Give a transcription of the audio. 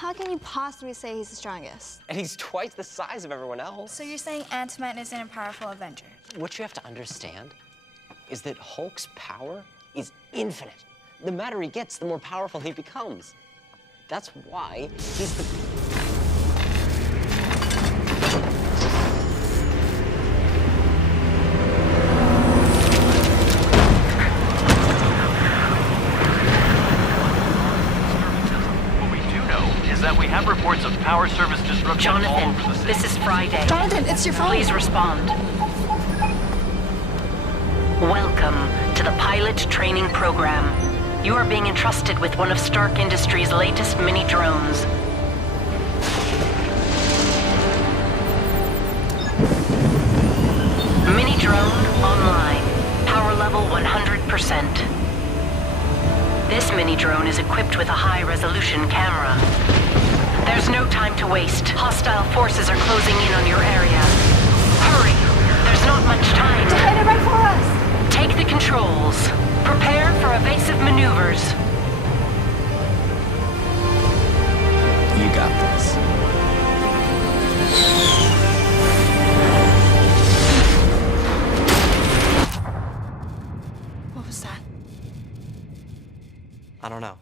how can you possibly say he's the strongest? And he's twice the size of everyone else. So you're saying Ant-Man isn't a powerful Avenger? What you have to understand is that Hulk's power is infinite. The madder he gets, the more powerful he becomes. That's why he's the... What we do know is that we have reports of power service disruption all over the Jonathan, city. this is Friday. Jonathan, it's your phone. Please respond. Welcome to the pilot training program. You are being entrusted with one of Stark Industries' latest mini drones. Mini drone online. Power level 100%. This mini drone is equipped with a high-resolution camera. There's no time to waste. Hostile forces are closing in on your area. Hurry! There's not much time. They're headed right for us. Take the controls. Prepare for evasive maneuvers. You got this. What was that? I don't know.